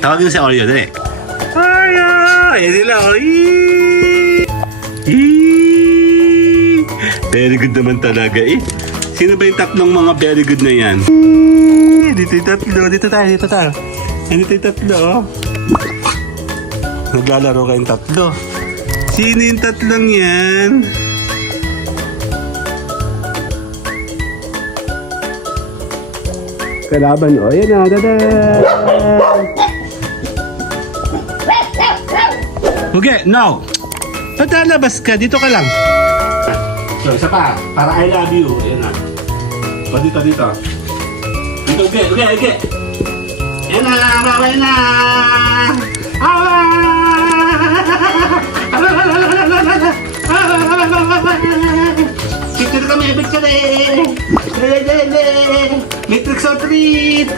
Tawagin mo si Oreo, dali. Oreo! Ayan sila, oh. Very good naman talaga, eh. Sino ba yung tatlong mga very good na yan? Dito yung tatlo, dito tayo. Dito yung tatlo, oh. Naglalaro kayong tatlo. Sino yung tatlong yan? Kalaban, oh. Ayan na, dadan! Okay, now. Ba't lalabas ka? Dito ka lang. So, isa pa. Para I love you. Ayan na. O, dito. Dito, okay. Ayan na, bawal na. Picture kami. Matrix or treat.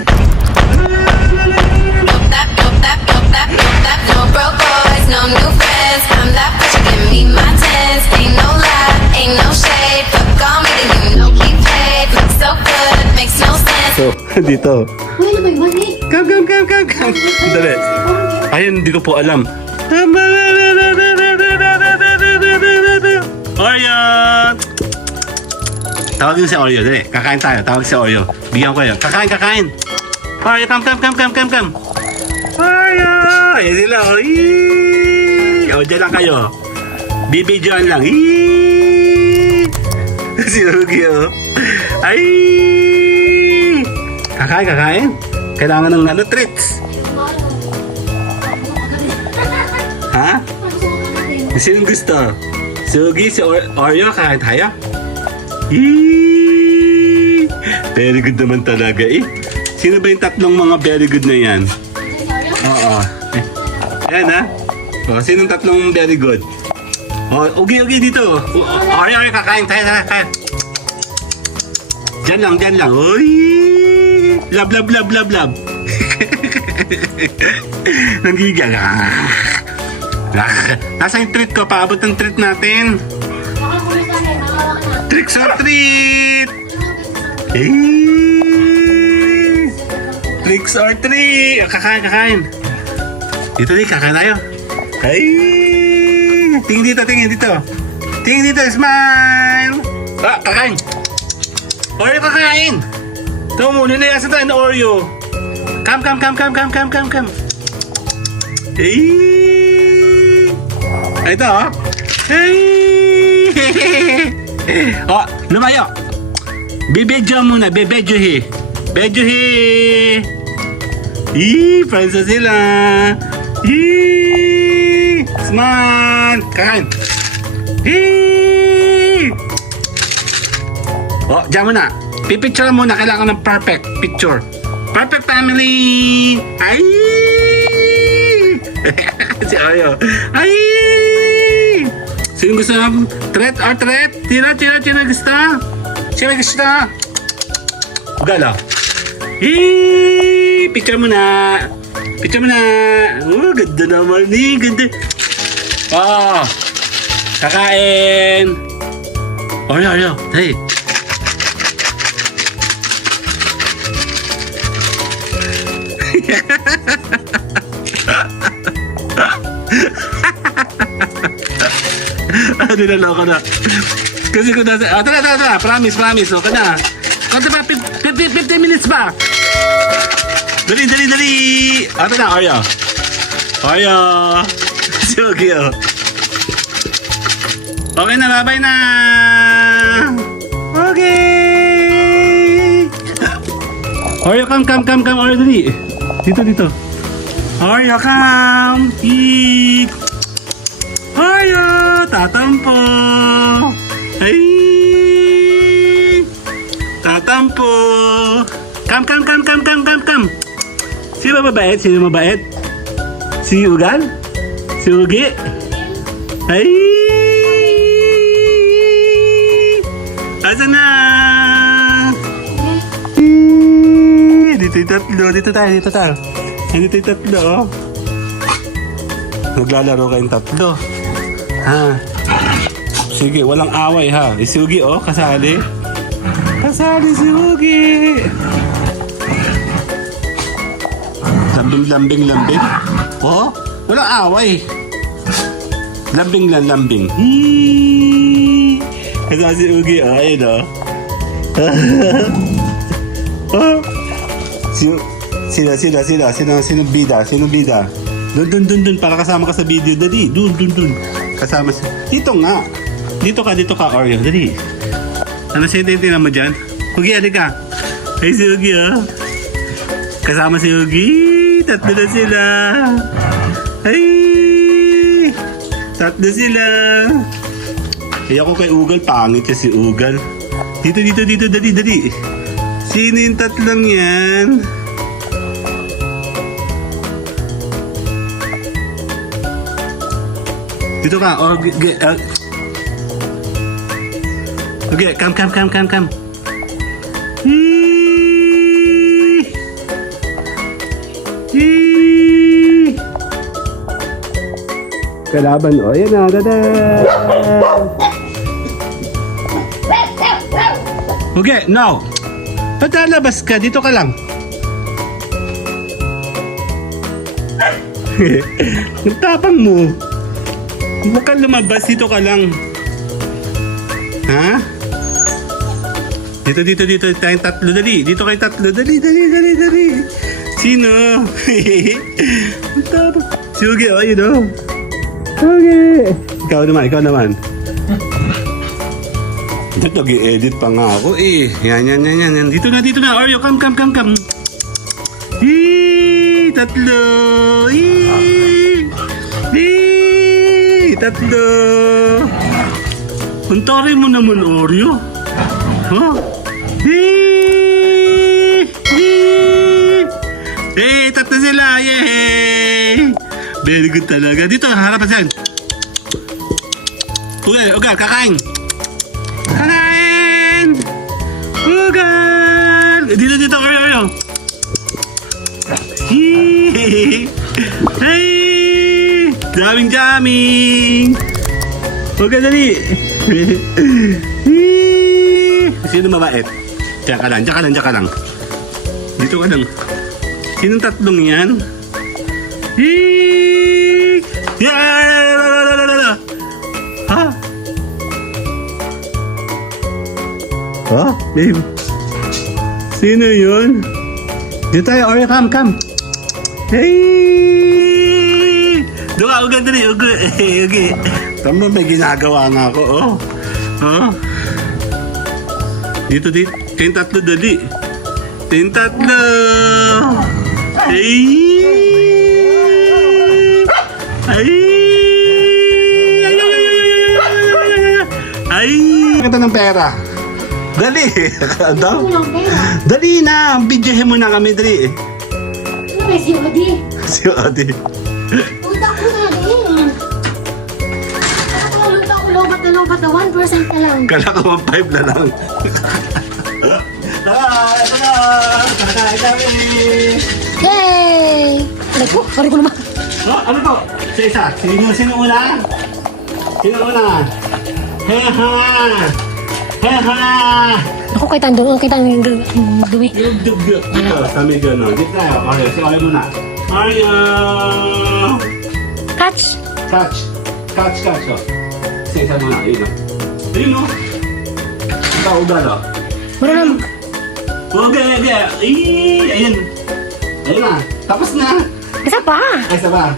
No broke boys, no new friends. I'm that bitch, give me my tens. Ain't no lie, ain't no shade. Fuck on me, then you know he paid. Looks so good, makes no sense. So, dito. Uy, ano ba yung mali? Come. Dali. Ayun, hindi ko po alam. Oreo! Tawagin si Oreo, dali. Kakain tayo. Tawag si Oreo. Bigyan ko kayo. Kakain. Oreo, come. Oreo! Ayan sila, oh. O, dyan lang kayo. Bibidyoan lang. Si Rugi, oh. Ay! Kakain. Kailangan ng treats. Ha? Sinong gusto? Si Rugi, si Oreo, kakain tayo? Very good naman talaga, eh. Sino ba yung tatlong mga very good na yan? Oo. Ayan, ha? O, sinong tatlong very good? O, ugi dito. Oreo, kakain tayo. Diyan lang. Uy! Love. Nanggigil. Nasa yung treat ko? Paabot ng treat natin. Tricks or treat! Tricks or treat! Kakain. Dito, kakain tayo. Ay! Tingin dito. Smile! Kakain! Oreo, kakain! Ito mo, nilayasan tayo ng Oreo. Come. Ito, oh. Oh, lumayo. Bibedyo muna, bebedyohi. Friends na sila. Smile. Kakain. Oh, dyan muna. Pipicture muna. Kailangan ng perfect picture. Perfect family. Ay! Si Oreo. Ay! Sino gusto ng treat or treat? Tira gusto? Sino gusto? Gala. Picture mo na. Oh, ganda naman ni. Ganda. Oh. Kakain. Oreo. Hey. Niloloko na. Kasi kung nasa... Tara. Promise. O, kana. Konti pa, 50 minutes ba? Dali. Ito na, Oreo. Sige, oh. Okay na, bye na. Okay. Oreo, come, Oreo, dali. Dito. Oreo, come. Eat. Oreo, tatampo. Ay. Tatampo. Come. Sino mabait? Si Ugal? Si Ugi? Ay. Asa na? Dito yung tatlo. Dito tayo. Dito yung tatlo, oh. Naglalaro kayong tatlo. Ha? Sige, walang away, ha? Si Ugi, oh, kasali. Kasali si Ugi. Lambing. Oh, walang away. Lambing lang, lambing. Kasama si Ugi, oh, ayun, oh. Oh. Sino bida? Dun, para kasama ka sa video, dali. Dun. Kasama si... Dito nga. Dito ka, Oreo, dali. Ano siya tinitinan mo dyan? Ugi, halika. Ay, si Ugi, oh. Kasama si Ugi. Tatlo na sila. Ay! Tatlo sila. Kaya ako kay Ugal, pangit siya si Ugal. Dito, dali. Sino yung tatlong yan? Dito ka. Okay, come. Kalaban, oh, yan na, dadan! Okay, now! Ba't lalabas ka? Dito ka lang. Ang tapang mo. Huwag kang lumabas, dito ka lang. Ha? Dito, tayong tatlo, dali. Dito kayo tatlo, dali. Sino? Ang tapang. Sige, oh, yun, oh. Okay. Ikaw naman. Nag-edit pa nga ako eh. Yan. Dito na. Oreo, come. Tatlo. Tatlo. Puntarin mo naman, Oreo. Huh? Tatlo sila. Yay! Very good talaga. Dito, harapan saan. Ugal, kakain. Ugal! Dito, Oreo. Hey! Jamming! Ugal, dali. Sino mabait? Diyan ka lang. Dito ka lang. Sinong tatlong yan? Ha? Ha? Babe? Sino yun? Dito tayo, Oreo, come. Hey! Doon ka, dali. Okay. Tama, may ginagawa nga ako, oh. Oh. Dito. Kayong tatlo, dali. Kayong tatlo. Hey! Ay! Kita ng pera. Dali! Dali na! Bidyohin mo na kami, dali. Ano ba si Odi? Si Odi. Punta ko na din. Lobat na 1% na lang. Kala ka 1.5 na lang. Yay! Pari ko naman. Ano to? Isa. Sino una? Heha! Ako kay Tando, yung dumi. Dug. Ito, kami gano'n. Dito tayo. Okay, so ayaw muna. Mario! Catch! Oh. Isa muna. Ayun o. Ito, ugal o. Marunong. Okay. Ayun na. Tapos na. Isa pa! Isa pa.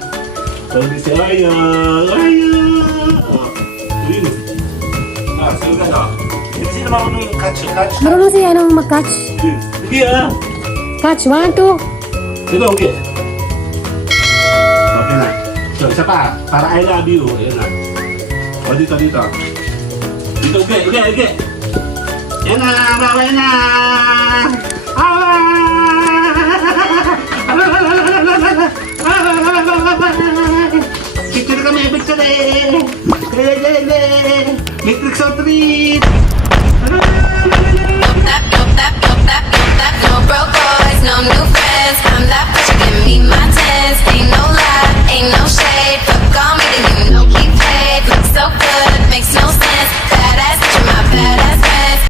So, si Mario. Ayun. Sino ka to? Sino marunong yung catch? Marunong siya mag-catch. Sige ah. Catch, 1, 2. Ito, okay. Okay na. So, isa pa. Para I love you. Ayan na. O, dito. Dito, okay. Yan na, bawal na. Picture kami. Matrix of treat.